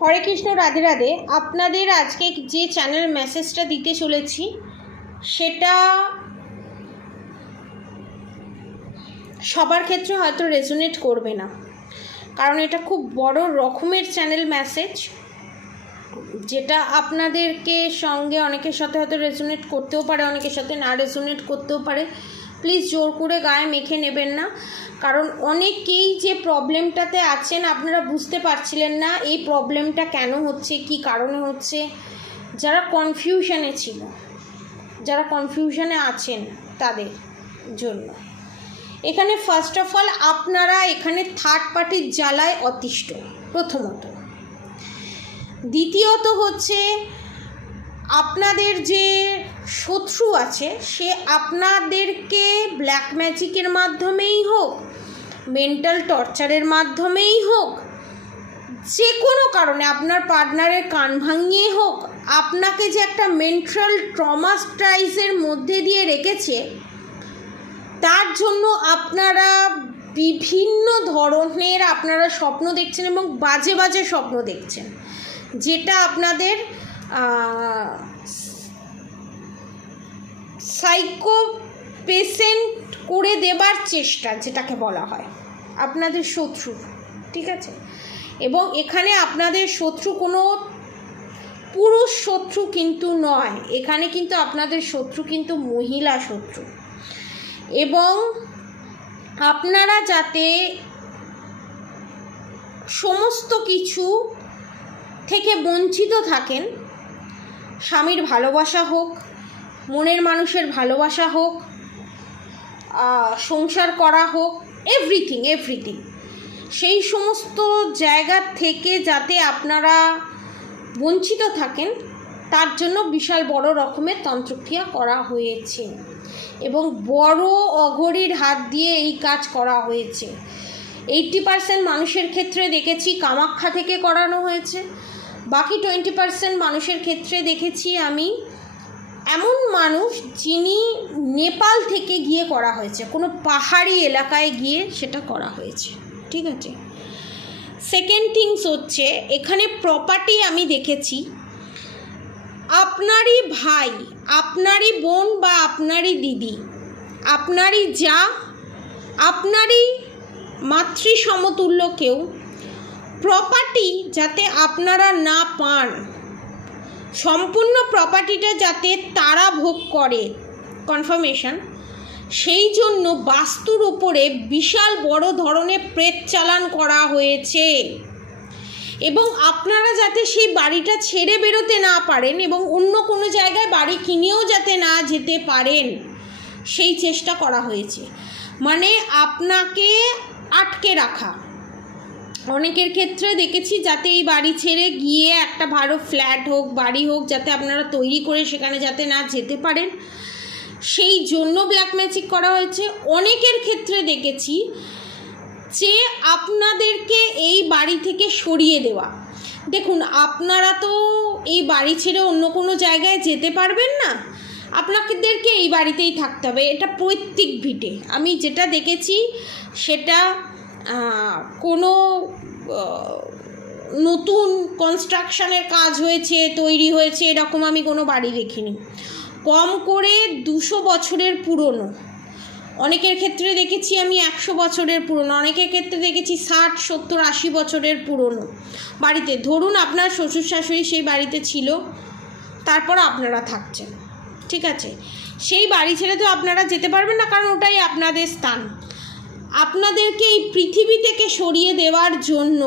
হরে কৃষ্ণ, রাধে রাধে। আপনাদের আজকে যে চ্যানেল মেসেজটা দিতে চলেছি সেটা সবার ক্ষেত্রে হয়তো রেজোনেট করবে না, কারণ এটা খুব বড় রকমের চ্যানেল মেসেজ, যেটা আপনাদেরকে সঙ্গে অনেকের সাথে হয়তো রেজোনেট করতেও পারে, অনেকের সাথে না রেজোনেট করতেও পারে। প্লিজ জোর করে গায়ে মেখে নেবেন না, কারণ অনেকেই যে প্রবলেমটাতে আছেন আপনারা বুঝতে পারছিলেন না এই প্রবলেমটা কেন হচ্ছে, কি কারণে হচ্ছে। যারা কনফিউশনে ছিল, যারা কনফিউশনে আছেন তাদের জন্য এখানে ফার্স্ট অফ অল আপনারা এখানে থার্ড পার্টির জ্বালায় অতিষ্ঠ প্রথমত। দ্বিতীয়ত হচ্ছে আপনাদের যে শত্রু আছে সে আপনাদেরকে ব্ল্যাক ম্যাজিকের মাধ্যমেই হোক, মেন্টাল টর্চারের মাধ্যমেই হোক, যে কোনো কারণে আপনার পার্টনারের কান ভাঙিয়ে হোক, আপনাকে যে একটা মেন্টাল ট্রমাটাইজের মধ্যে দিয়ে রেখেছে, তার জন্য আপনারা বিভিন্ন ধরনের আপনারা স্বপ্ন দেখছেন এবং বাজে বাজে স্বপ্ন দেখছেন, যেটা আপনাদের সাইকো পেশেন্ট করে দেবার চেষ্টা, যেটাকে বলা হয় আপনাদের শত্রু, ঠিক আছে। এবং এখানে আপনাদের শত্রু কোনো পুরুষ শত্রু কিন্তু নয়, এখানে কিন্তু আপনাদের শত্রু কিন্তু মহিলা শত্রু। এবং আপনারা যাতে সমস্ত কিছু থেকে বঞ্চিত থাকেন, স্বামীর ভালোবাসা হোক, মনের মানুষের ভালোবাসা হোক, সংসার করা হোক, এভরিথিং, সেই সমস্ত জায়গা থেকে যাতে আপনারা বঞ্চিত থাকেন, তার জন্য বিশাল বড় রকমের তন্ত্রক্রিয়া করা হয়েছে এবং বড় অঘরীর হাত দিয়ে এই কাজ করা হয়েছে। 80% মানুষের ক্ষেত্রে দেখেছি কামাখ্যা থেকে করানো হয়েছে, বাকি 20% মানুষের ক্ষেত্রে দেখেছি আমি এমন মানুষ যিনি নেপাল থেকে গিয়ে করা হয়েছে, কোনো পাহাড়ি এলাকায় গিয়ে সেটা করা হয়েছে, ঠিক আছে। সেকেন্ড থিংস হচ্ছে এখানে প্রপার্টি আমি দেখেছি আপনারই ভাই, আপনারই বোন বা আপনারই দিদি, আপনারই যা, আপনারই মাতৃ সমতুল্য কেউ প্রপার্টি যাতে আপনারা না পান, সম্পূর্ণ প্রপার্টিটা যাতে তারা ভোগ করে, কনফার্মেশন, সেই জন্য বাস্তুর উপরে বিশাল বড় ধরনের প্রেত চালান করা হয়েছে। এবং আপনারা যাতে সেই বাড়িটা ছেড়ে বেরোতে না পারেন এবং অন্য কোনো জায়গায় বাড়ি কিনেও যাতে না যেতে পারেন, সেই চেষ্টা করা হয়েছে। মানে আপনাকে আটকে রাখা। অনেকের ক্ষেত্রে দেখেছি যাতে এই বাড়ি ছেড়ে গিয়ে একটা ভালো ফ্ল্যাট হোক, বাড়ি হোক, যাতে আপনারা তৈরি করে সেখানে যাতে না যেতে পারেন, সেই জন্য ব্ল্যাক ম্যাজিক করা হয়েছে। অনেকের ক্ষেত্রে দেখেছি যে আপনাদেরকে এই বাড়ি থেকে সরিয়ে দেওয়া। দেখুন, আপনারা তো এই বাড়ি ছেড়ে অন্য কোনো জায়গায় যেতে পারবেন না, আপনাদেরকে এই বাড়িতেই থাকতে হবে। এটা পৈতৃক ভিটে আমি যেটা দেখেছি, সেটা কোনো নতুন কনস্ট্রাকশনের কাজ হয়েছে, তৈরি হয়েছে, এরকম আমি কোনো বাড়ি দেখিনি। কম করে 200 বছরের পুরনো, অনেকের ক্ষেত্রে দেখেছি আমি 100 বছরের পুরনো, অনেকের ক্ষেত্রে দেখেছি 60, 70, 80 বছরের পুরনো বাড়িতে। ধরুন আপনার শ্বশুর শাশুড়ি সেই বাড়িতে ছিল, তারপর আপনারা থাকছেন, ঠিক আছে। সেই বাড়ি ছেড়ে তো আপনারা যেতে পারবেন না, কারণ ওটাই আপনাদের স্থান। আপনাদেরকে এই পৃথিবী থেকে সরিয়ে দেওয়ার জন্য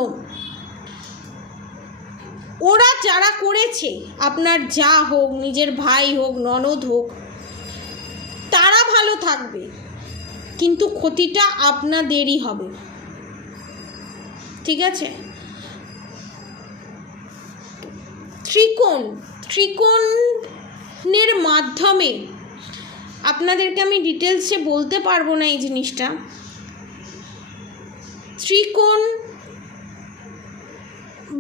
ওরা যারা করেছে, আপনার যা হোক, নিজের ভাই হোক, ননদ হোক, তারা ভালো থাকবে, কিন্তু ক্ষতিটা আপনাদেরই হবে, ঠিক আছে। ত্রিকোণের মাধ্যমে আপনাদেরকে আমি ডিটেলসে বলতে পারবো না এই জিনিসটা। ত্রিকোণ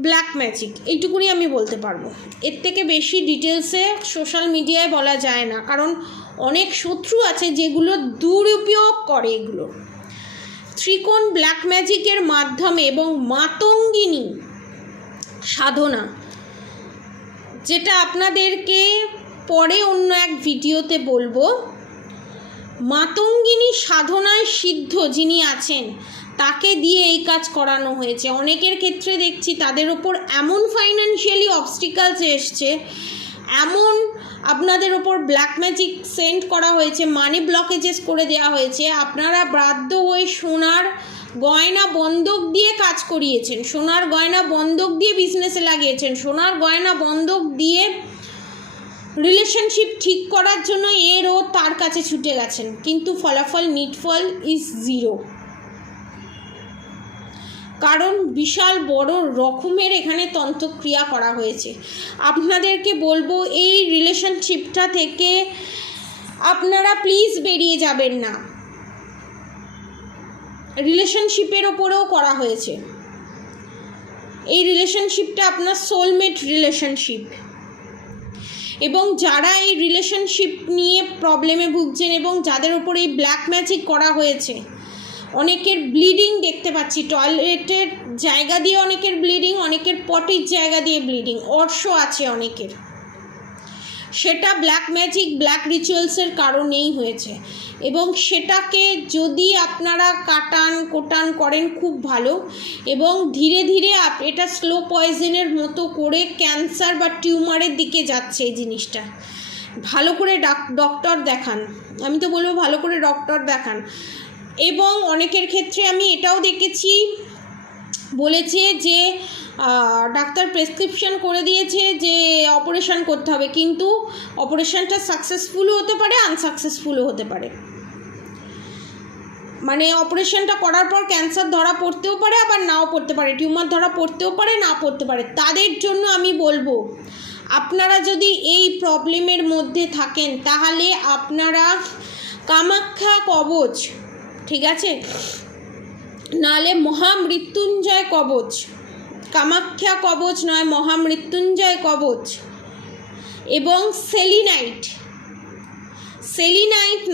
ব্ল্যাক ম্যাজিক এইটুকুনি আমি বলতে পারবো, এর থেকে বেশি ডিটেলসে সোশ্যাল মিডিয়ায় বলা যায় না, কারণ অনেক শত্রু আছে যেগুলো দুরুপয়োগ করে এগুলো। ত্রিকোণ ব্ল্যাক ম্যাজিকের মাধ্যমে এবং মাতঙ্গিনী সাধনা, যেটা আপনাদেরকে পরে অন্য এক ভিডিওতে বলবো। মাতঙ্গিনী সাধনায় সিদ্ধ যিনি আছেন তাকে দিয়ে এই কাজ করানো হয়েছে। অনেকের ক্ষেত্রে দেখছি তাদের ওপর এমন ফাইন্যান্সিয়ালি অবস্টিকালস এসছে, এমন আপনাদের ওপর ব্ল্যাক ম্যাজিক সেন্ড করা হয়েছে, মানি ব্লকেজেস করে দেওয়া হয়েছে, আপনারা বাধ্য হয়ে সোনার গয়না বন্ধক দিয়ে কাজ করিয়েছেন, সোনার গয়না বন্ধক দিয়ে বিজনেসে লাগিয়েছেন, সোনার গয়না বন্ধক দিয়ে রিলেশনশিপ ঠিক করার জন্য এর ও তার কাছে ছুটে গেছেন, কিন্তু ফলাফল নিটফল ইজ 0। কারণ বিশাল বড় রকমের এখানে তন্ত্রক্রিয়া করা হয়েছে। আপনাদেরকে বলবো এই রিলেশনশিপটা থেকে আপনারা প্লিজ বেরিয়ে যাবেন না। রিলেশনশিপের ওপরেও করা হয়েছে। এই রিলেশনশিপটা আপনার সোলমেট রিলেশনশিপ, এবং যারা এই রিলেশনশিপ নিয়ে প্রবলেমে ভুগছেন এবং যাদের ওপর এই ব্ল্যাক ম্যাজিক করা হয়েছে, অনেকের ব্লিডিং দেখতে পাচ্ছি, টয়লেটের জায়গা দিয়ে অনেকের ব্লিডিং, অনেকের পটির জায়গা দিয়ে ব্লিডিং, অর্শ আছে অনেকের, সেটা ব্ল্যাক ম্যাজিক ব্ল্যাক রিচুয়ালসের কারণেই হয়েছে। এবং সেটাকে যদি আপনারা কোটান করেন খুব ভালো, এবং ধীরে ধীরে এটা স্লো পয়জনের মতো করে ক্যান্সার বা টিউমারের দিকে যাচ্ছে এই জিনিসটা। ভালো করে ডক্টর দেখান, আমি তো বলবো ভালো করে ডক্টর দেখান। এবং অনেকের ক্ষেত্রে আমি এটাও দেখেছি, বলেছে যে ডাক্তার প্রেসক্রিপশন করে দিয়েছে যে অপারেশন করতে হবে, কিন্তু অপারেশনটা সাকসেসফুলও হতে পারে, আনসাকসেসফুলও হতে পারে। মানে অপারেশনটা করার পর ক্যান্সার ধরা পড়তেও পারে, আবার নাও পড়তে পারে, টিউমার ধরা পড়তেও পারে, না পড়তে পারে। তাদের জন্য আমি বলবো, আপনারা যদি এই প্রবলেমের মধ্যে থাকেন তাহলে আপনারা কামাখ্যা কবচ, ঠিক আছে, নালে মহামৃত্যুঞ্জয় কবচ, কামাখ্যা কবচ নয় মহামৃত্যুঞ্জয় কবচ, এবং সেলিনাইট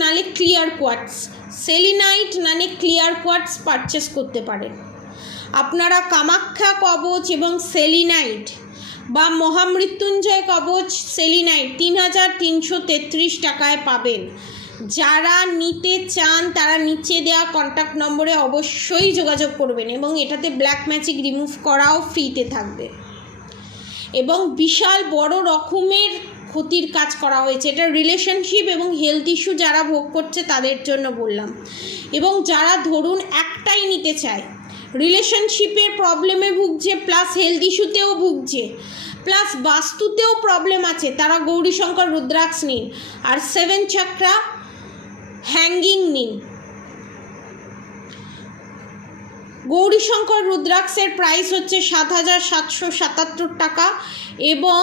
নালে ক্লিয়ার কোয়ার্টস, সেলিনাইট নালে ক্লিয়ার কোয়ার্টস পারচেস করতে পারেন। আপনারা কামাখ্যা কবচ এবং সেলিনাইট বা মহামৃত্যুঞ্জয় কবচ সেলিনাইট 3333 টাকায় পাবেন। যারা নিতে চান তারা নিচে দেওয়া কন্ট্যাক্ট নম্বরে অবশ্যই যোগাযোগ করবেন, এবং এটাতে ব্ল্যাক ম্যাজিক রিমুভ করাও ফ্রিতে থাকবে। এবং বিশাল বড় রকমের ক্ষতির কাজ করা হয়েছে। এটা রিলেশনশিপ এবং হেলথ ইস্যু যারা ভোগ করছে তাদের জন্য বললাম। এবং যারা ধরুন একটাই নিতে চায়, রিলেশনশিপের প্রবলেমে ভুগছে প্লাস হেলথ ইস্যুতেও ভুগছে প্লাস বাস্তুতেও প্রবলেম আছে, তারা গৌরীশঙ্কর রুদ্রাক্ষ নিন, আর 7 চাকরা হ্যাঙ্গিং নিন। গৌরীশঙ্কর রুদ্রাক্ষের প্রাইস হচ্ছে 7777 টাকা, এবং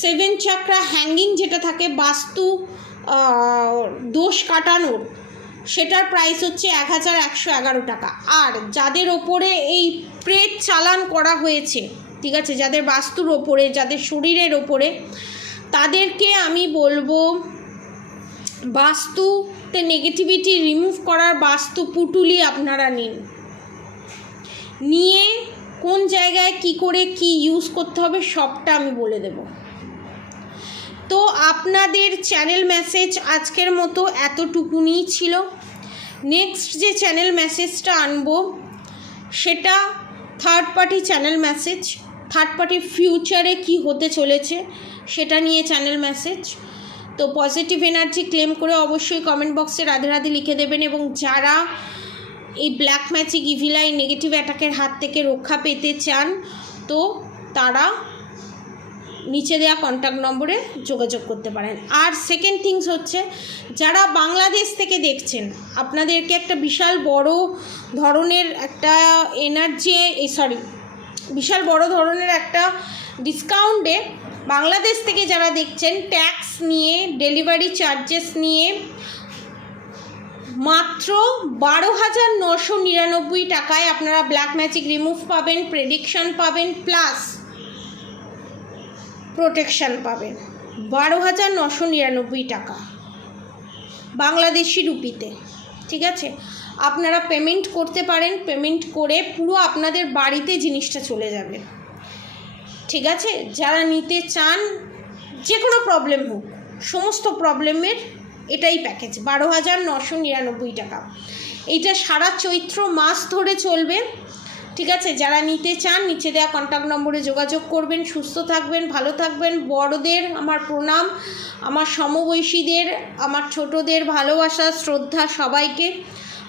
7 চাকরা হ্যাঙ্গিং যেটা থাকে বাস্তু দোষ কাটানোর, সেটার প্রাইস হচ্ছে 1111 টাকা। আর যাদের ওপরে এই প্রেত চালান করা হয়েছে, ঠিক আছে, যাদের বাস্তুর ওপরে, যাদের শরীরের ওপরে, তাদেরকে আমি বলবো বাস্তুতে নেগেটিভিটি রিমুভ করার বাস্তু পুটুলি আপনারা নিন, নিয়ে কোন জায়গায় কি করে কি ইউজ করতে হবে সবটা আমি বলে দেব। তো আপনাদের চ্যানেল মেসেজ আজকের মতো এতটুকুনিই ছিল। নেক্সট যে চ্যানেল মেসেজটা আনবো সেটা third party channel message, third পার্টির ফিউচারে কি হতে চলেছে সেটা নিয়ে চ্যানেল মেসেজ। তো পজিটিভ এনার্জি ক্লেম করে অবশ্যই কমেন্ট বক্সে রাধে রাধে লিখে দেবেন। এবং যারা এই black magic evil I negative অ্যাটাকের হাত থেকে রক্ষা পেতে চান তো তারা নিচে দেওয়া কন্ট্যাক্ট নম্বরে যোগাযোগ করতে পারেন। আর সেকেন্ড থিংস হচ্ছে, যারা বাংলাদেশ থেকে দেখছেন, আপনাদেরকে একটা বিশাল বড় ধরনের একটা বিশাল বড় ধরনের একটা ডিসকাউন্টে বাংলাদেশ থেকে যারা দেখছেন, ট্যাক্স নিয়ে, ডেলিভারি চার্জেস নিয়ে মাত্র 12,999 টাকায় আপনারা ব্ল্যাক ম্যাজিক রিমুভ পাবেন, প্রেডিকশন পাবেন, প্লাস প্রোটেকশন পাবেন। 12,999 টাকা বাংলাদেশি রুপিতে, ঠিক আছে। আপনারা পেমেন্ট করতে পারেন, পেমেন্ট করে পুরো আপনাদের বাড়িতে জিনিসটা চলে যাবে। ঠিক আছে, যারা নিতে চান, যে কোনো প্রবলেম হোক, সমস্ত প্রবলেমের এটাই প্যাকেজ, 12,999 টাকা। এইটা সারা চৈত্র মাস ধরে চলবে। ঠিক আছে, যারা নিতে চান নিচে দেওয়া কন্ট্যাক্ট নম্বরে যোগাযোগ করবেন। সুস্থ থাকবেন, ভালো থাকবেন। বড়দের আমার প্রণাম, আমার সমবয়সীদের, আমার ছোটদের ভালোবাসা, শ্রদ্ধা সবাইকে,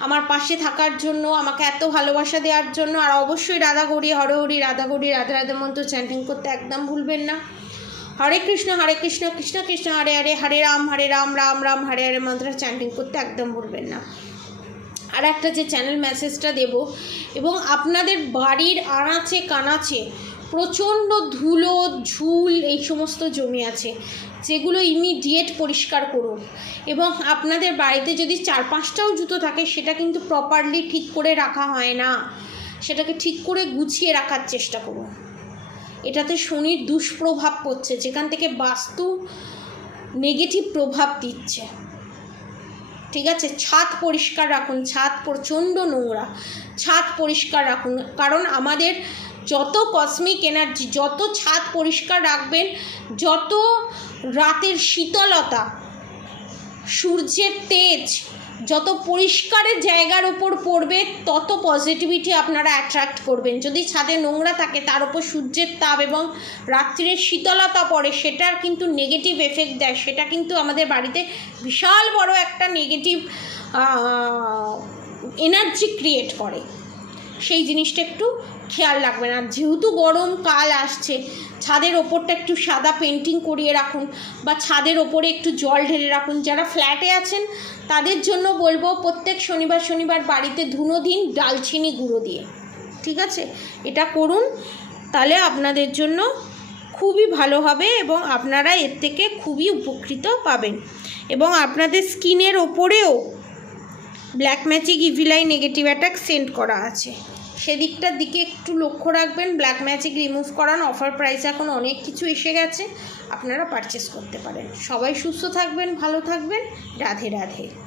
আমার পাশে থাকার জন্য, আমাকে এত ভালোবাসা দেওয়ার জন্য। আর অবশ্যই রাধা গৌরী হরে হরি, রাধা গৌরী রাধা রাধা মন্ত্র চ্যান্টিং করতে একদম ভুলবেন না। হরে কৃষ্ণ কৃষ্ণ কৃষ্ণ হরে হরে, হরে রাম রাম রাম হরে হরে মন্ত্র চ্যান্টিং করতে একদম ভুলবেন না। আর একটা যে চ্যানেল মেসেজটা দেব, এবং আপনাদের বাড়ির আনাচে কানাচে প্রচণ্ড ধুলো ঝুল এই সমস্ত জমে আছে, যেগুলো ইমিডিয়েট পরিষ্কার করুন। এবং আপনাদের বাড়িতে যদি 4-5টাও জুতো থাকে, সেটা কিন্তু প্রপারলি ঠিক করে রাখা হয় না, সেটাকে ঠিক করে গুছিয়ে রাখার চেষ্টা করুন। এটাতে শনির দুষ্প্রভাব পড়ছে, যেখান থেকে বাস্তু নেগেটিভ প্রভাব দিচ্ছে। ঠিক আছে, ছাদ পরিষ্কার রাখুন, ছাদ প্রচণ্ড নোংরা, ছাদ পরিষ্কার রাখুন। কারণ আমাদের যত কসমিক এনার্জি, যত ছাদ পরিষ্কার রাখবেন, যত রাতের শীতলতা, সূর্যের তেজ যত পরিষ্কারের জায়গার উপর পড়বে, তত পজিটিভিটি আপনারা অ্যাট্রাক্ট করবেন। যদি ছাদে নোংরা থাকে, তার উপর সূর্যের তাপ এবং রাত্রির শীতলতা পড়ে, সেটার কিন্তু নেগেটিভ এফেক্ট দেয়। সেটা কিন্তু আমাদের বাড়িতে বিশাল বড় একটা নেগেটিভ এনার্জি ক্রিয়েট করে। সেই জিনিসটা একটু খেয়াল রাখবেন। আর যেহেতু গরম কাল আসছে, ছাদের ওপরটা একটু সাদা পেন্টিং করিয়ে রাখুন, বা ছাদের ওপরে একটু জল ঢেলে রাখুন। যারা ফ্ল্যাটে আছেন তাদের জন্য বলবো, প্রত্যেক শনিবার বাড়িতে ধুনো দিন ডালচিনি গুঁড়ো দিয়ে। ঠিক আছে, এটা করুন, তাহলে আপনাদের জন্য খুবই ভালো হবে এবং আপনারা এর থেকে খুবই উপকৃত পাবেন। এবং আপনাদের স্কিনের ওপরেও black magic evil I negative attack send করা আছে, সেদিকটার দিকে একটু লক্ষ্য রাখবেন। ব্ল্যাক ম্যাজিক রিমুভ করান, অফার প্রাইস এখন অনেক কিছু এসে গেছে, আপনারা পারচেস করতে পারেন। সবাই সুস্থ থাকবেন, ভালো থাকবেন, রাধে রাধে।